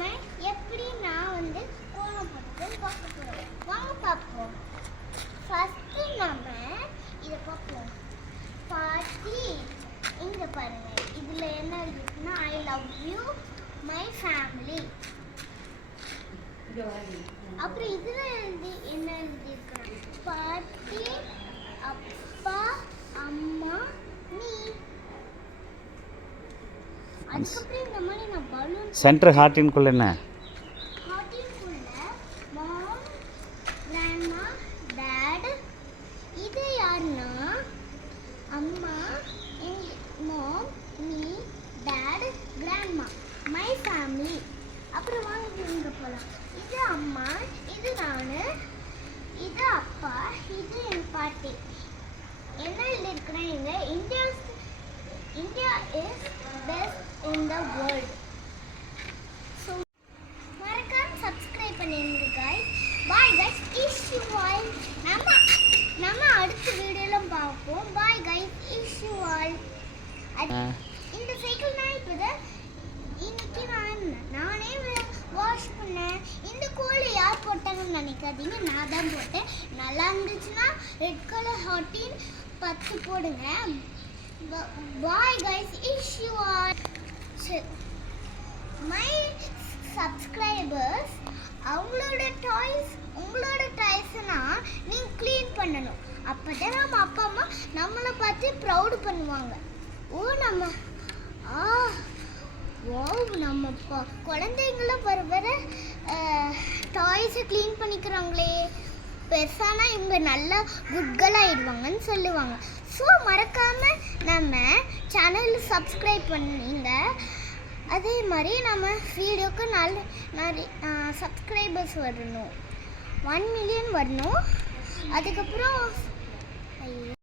நம்ம எப்படி நான் வந்து கோலம் போட்டுன்னு பார்க்க போகிறோம். வாங்க பார்ப்போம். ஃபஸ்ட்டு நம்ம இதை பார்ப்போம். பாட்டி இங்கே பாருங்கள், இதில் என்ன இருக்குன்னா I love you my family. அப்புறம் இதில் என்ன எழுதியிருக்காங்க, பாட்டி அப்பா அம்மா நீ. அதுக்கப்புறம் இந்த மாதிரி நான் பலூன் சென்டர் ஹார்ட்டின்குள்ள என்ன, ஹார்ட்டின்குள்ள மாம் கிராண்ட்மா டாட். இது யாருன்னா அம்மா, mom, me, dad, grandma, my family. அப்புறம் வாங்க இங்கே போகலாம். இது அம்மா, இது நான், இது அப்பா, இது என் பாட்டி. என்ன எழுதியிருக்கிறேன் இங்கே, India is best in the world. So மறக்காம சப்ஸ்கிரைப் பண்ணிடுங்க guys. Bye guys, is you all. நம்ம அடுத்த வீடியோவில் பார்ப்போம். பாய் guys, இஸ் யூ ஆல். இந்த சைக்கிள் நான் இப்போ இன்னைக்கு நானே வாஷ் பண்ணேன். இந்த கோலை யார் போட்டாங்கன்னு நினைக்காதீங்க, நான் தான் போட்டேன். நல்லா இருந்துச்சுன்னா ரெட் கலர் ஹார்ட்டின் 10 போடுங்க. Bye guys, is you are. My subscribers, உங்களோட டாய்ஸ்னா நீங்கள் க்ளீன் பண்ணணும். அப்போ தான் நம்ம அப்பா அம்மா நம்மளை பார்த்து ப்ரௌடு பண்ணுவாங்க. நம்ம குழந்தைங்களும் வர டாய்ஸை க்ளீன் பண்ணிக்கிறாங்களே, பெருசானா இவங்க நல்லா குட்கள் ஆயிடுவாங்கன்னு சொல்லுவாங்க. ஸோ மறக்காமல் நம்ம சேனலில் சப்ஸ்கிரைப் பண்ணிங்க. அதே மாதிரி நம்ம வீடியோக்கு நிறைய சப்ஸ்கிரைபர்ஸ் வரணும், 1 மில்லியன் வரணும். அதுக்கப்புறம்